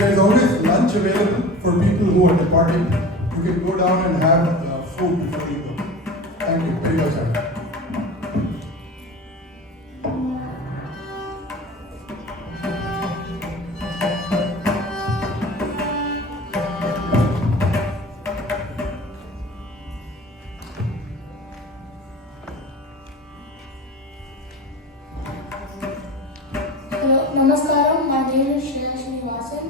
There's always lunch available for people who are departing. You can go down and have food before you go. Thank you very much. Hello, Namaskaram. My name is Shreya Srinivasan.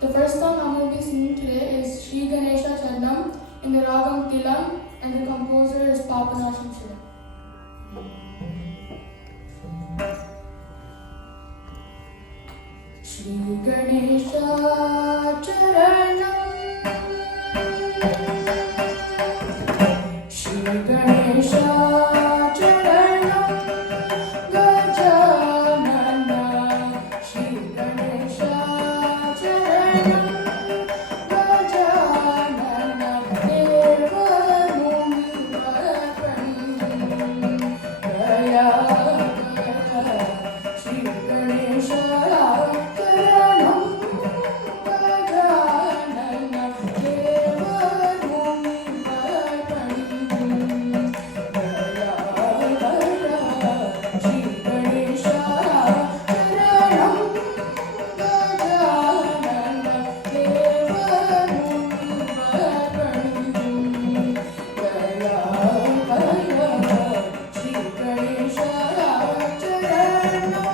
The first song I'm going to be singing today is Shri Ganesha Chandam in the Ragam Tilam, and the composer is Papanasham Shiva. Shri Ganesha Charanam, Shri Ganesha Charanam, Gajanana, Shri Ganesha Charanam, Gajanana, Devamumivakanam, Gaya Gaya, Shri Ganesha Charanam, Gajanana, Devamumivakanam, Gaya Gaya, Shri Ganesha Charanam, Gajanana, Devamumivakanam, Gaya Gaya, Shri Ganesha Charanam.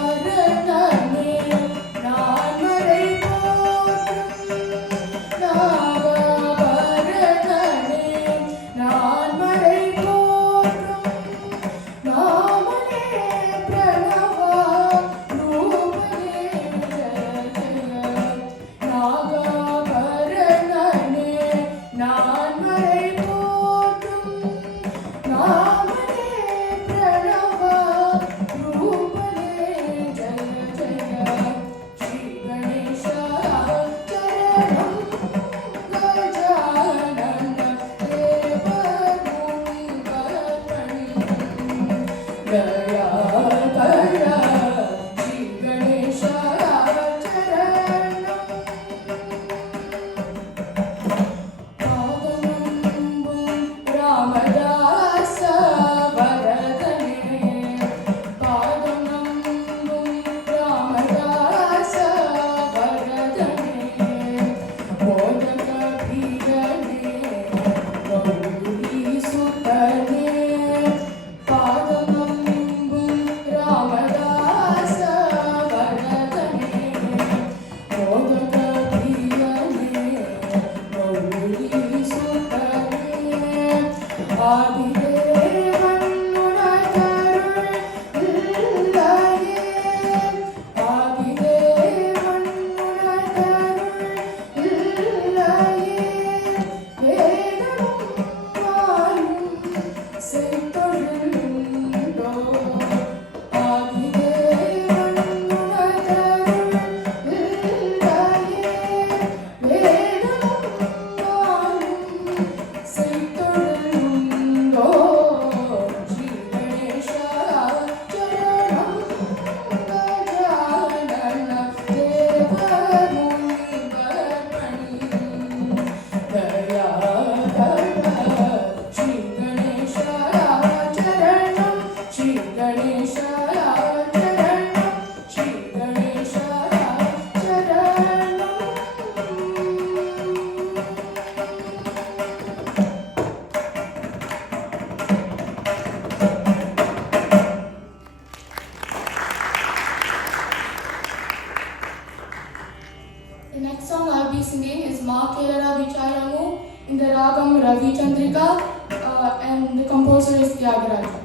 நாகபரணனே நான்மறை போற்றும், நாகபரணனே நான்மறை போற்றும், நாமனே பிரணவா ரூபனே ஜய ஜய. நாகபரணனே நான்மறை போற்றும், நாமனே பிரணவா ரூபனே ஜய ஜய. ஸ்ரீ கணேசா சரணம், கஜானன தேவமுனிவர்பணிம், கயா கயா, ஸ்ரீ கணேசா சரணம். பாதமம்பும் ராமதாச வரதனே, பாதமம்பும் ராமதாச வரதனே, மோதக பிரியனே கௌரி சுதனே, பாதமம்பும் ராமதாச வரதனே, மோதக பிரியனே கௌரி சுதனே, ஆதிதேவன் உனதருள் இல்லையே, ஆதிதேவன் உனதருள் இல்லையே, வேதமும் வாயும் செய்தொழிலுண்டோ, ஆதிதேவன் உனதருள் இல்லையே, வேதமும் வாயும் செய்தொழிலுண்டோ. ஸ்ரீ கணேசா சரணம், கஜானன தேவமுனிவர்பணிம், கயா கயா, ஸ்ரீ கணேசா சரணம், ஸ்ரீ கணேசா சரணம், ஸ்ரீ கணேசா சரணம். The next song I'll be singing is Ma Kelara Vicharamu in the Ragam Ravi Chandrika, and the composer is Tyagaraja.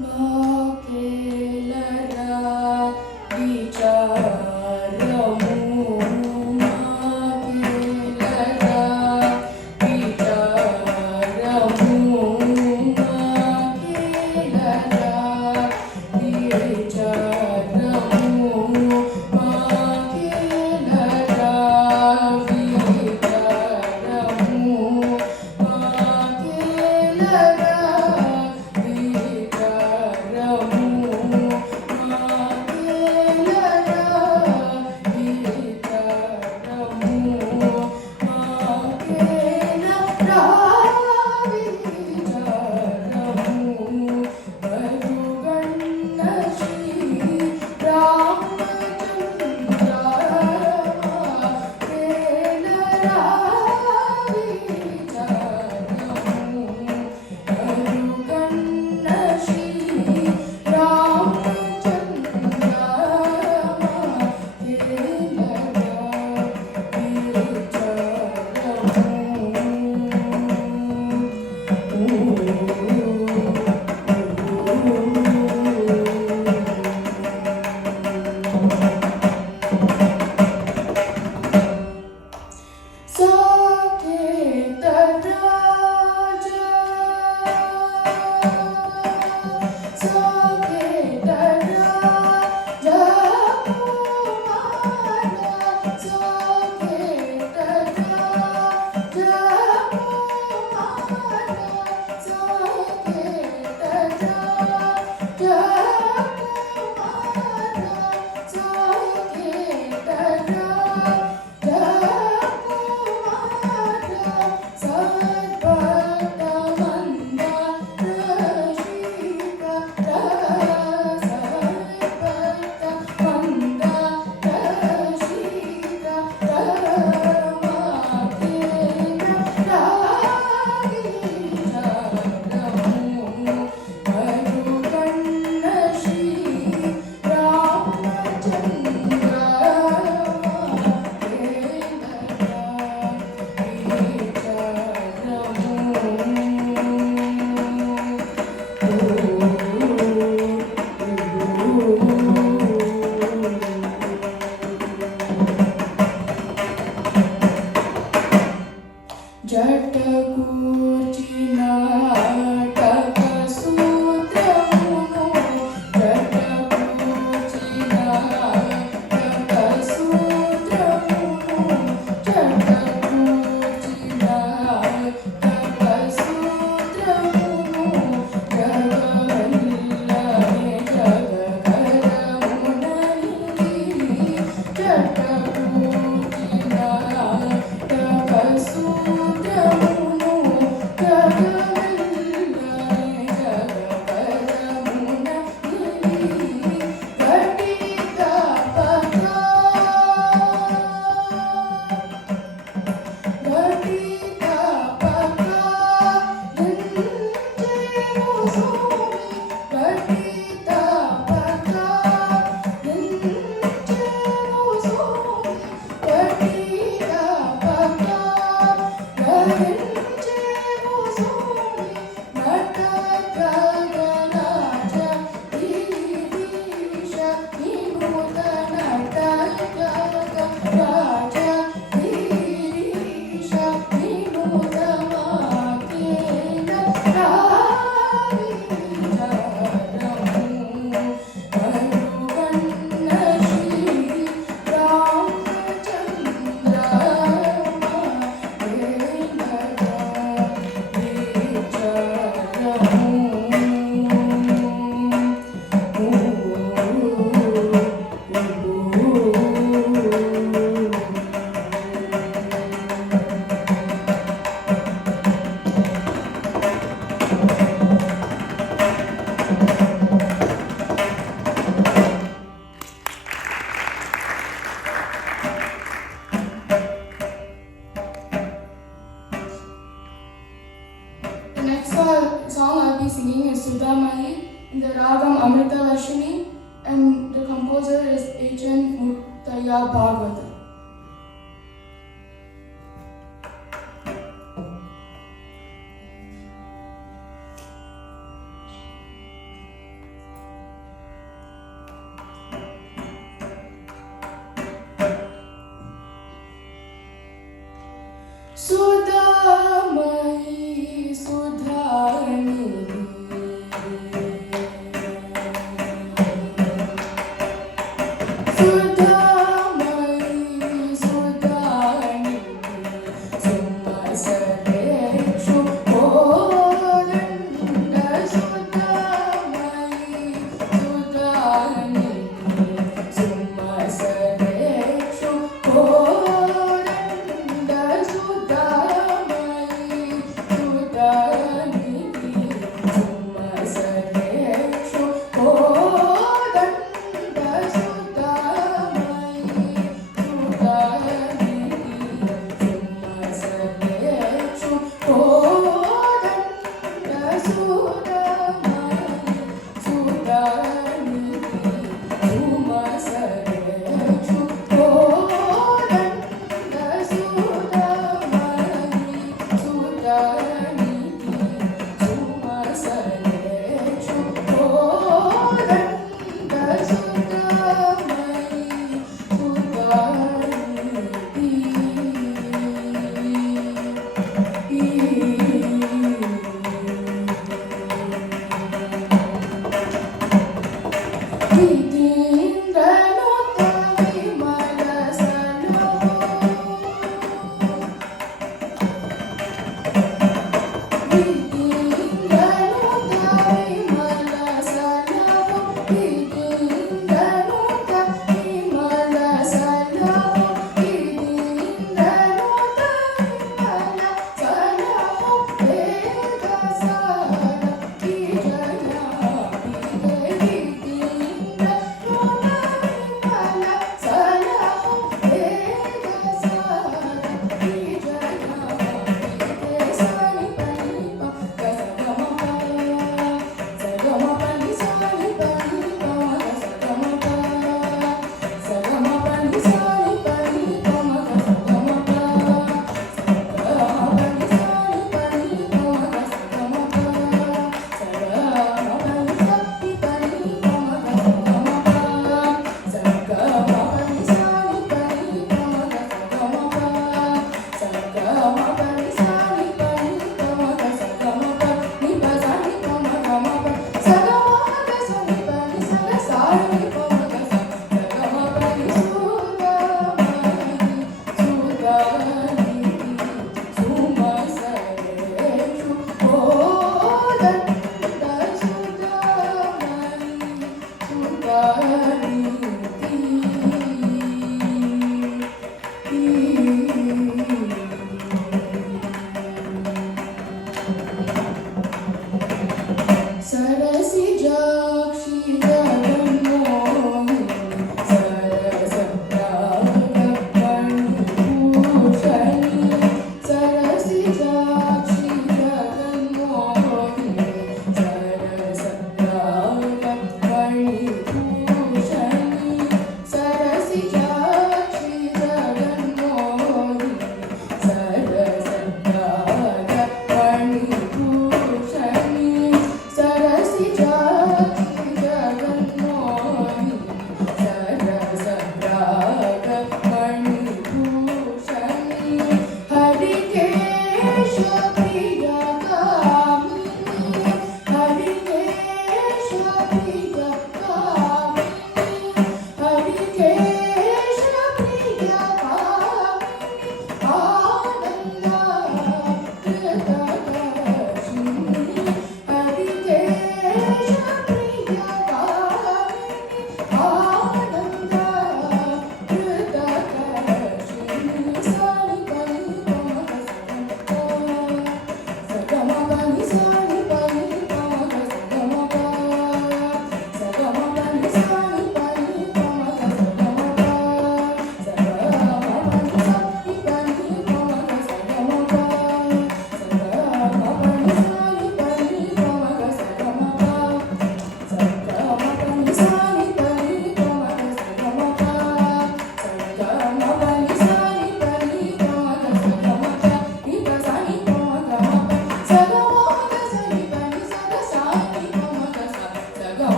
Ma Kelara Vicharamu, Ma Kelara Vicharamu, Ma Song I'll be singing is Sudamahi in the Ragam Amrita Varshini, and the composer is H.N. Muttaya Bhagwata. Sudamahi Sudhani Sudamahi Sudhani Summasadekshu Kodanda Sudamahi Sudhani Summasadekshu Kodanda Sudhani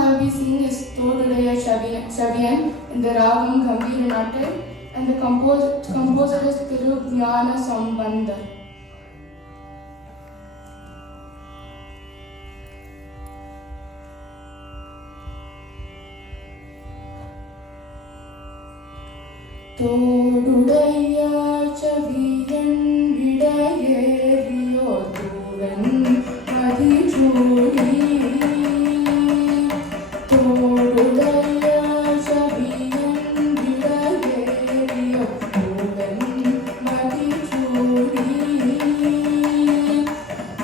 I'll be singing is Todudaya Shaviyan in the Ragam Gambhir Natte, and the composer is Tirujnana Sambandar. Todudaya Shaviyan Vidayeriyo Tuvan Madhichudi. Todudaya Shaviyan Vidayeriyo Tuvan Madhichudi.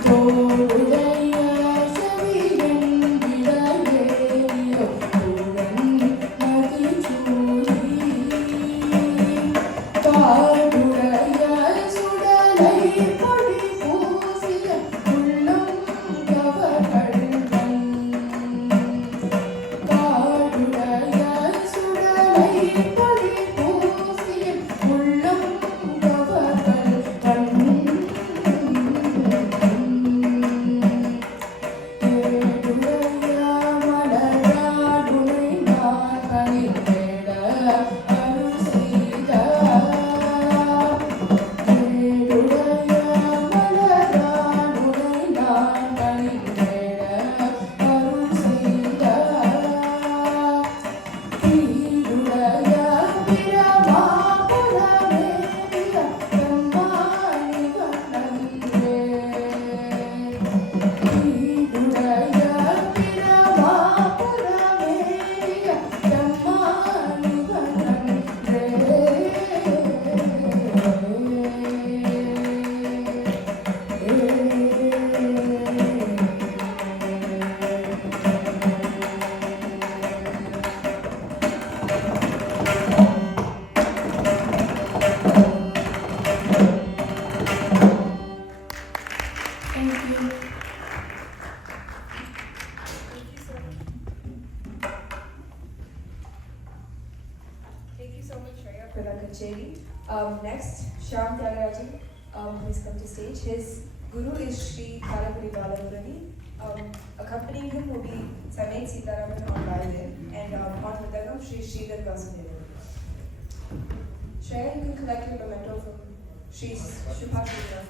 Todudaya Shaviyan Vidayeriyo Tuvan Madhichudi. Kaadudaya Sudalai Padi Pusiya Ullam Gavakalvan. Kaadudaya Sudalai Padi Pusiya Ullam Gavakalvan. Tedudaya Maladadunai Naakani Veda Arusida. Tedudaya Maladadunai Naakani Veda Arusida. Tedudaya Viramapurameya Tammani Vanande. Tedudaya Viramapurameya Tammani Thank you. Thank you so much, Shreya, for that kacheri. Next, Shyam Tyagarajan, please come to stage. His guru is Sri Kalapuri Balamurali. Accompanying him will be Sameet Sitaraman on violin and on mridangam Sri Sridhar Vasudevan. Shreya, you can collect your memento from Sri Subhash Sridhar.